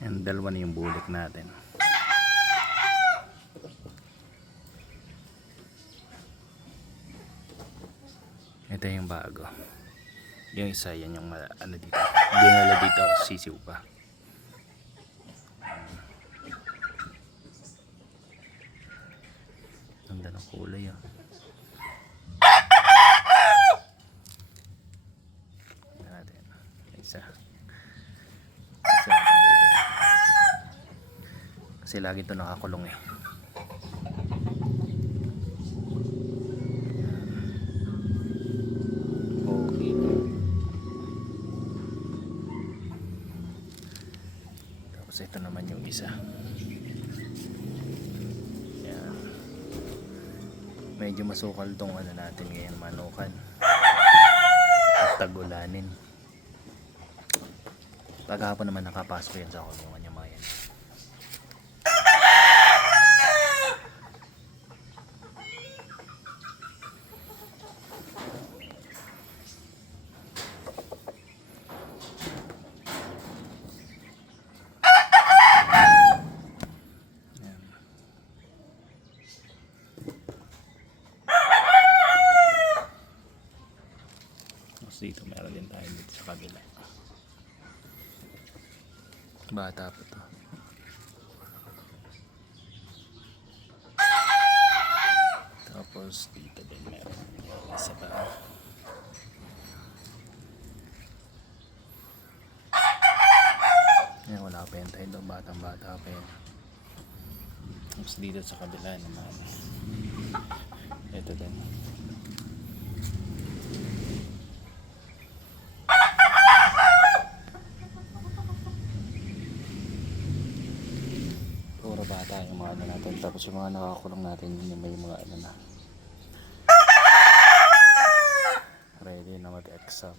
Yan, dalawa na yung bulik natin. Ito yung bago. Yung isa, yan yung ano dito. Dinala dito, sisiw pa. Ganda ng kulay oh. Natin. Isa. Kasi lagi ito nakakulong eh. Okay. Tapos ito naman yung isa. Yan. Medyo masukal tong ano natin ngayon, manukan at tagulanin. Paghapon naman nakapasok yan sa kulungan yung mga yan. Dito meron din tayo dito sa kabila. Bata po to. Tapos dito din meron isa pa. Yan, wala pa yan tayo doon, batang bata pa yan. Tapos dito sa kabila naman ito din. Puro bata yung mga ano natin. Tapos yung mga nakakulong natin, yung may mga ano na ready na mag-exam.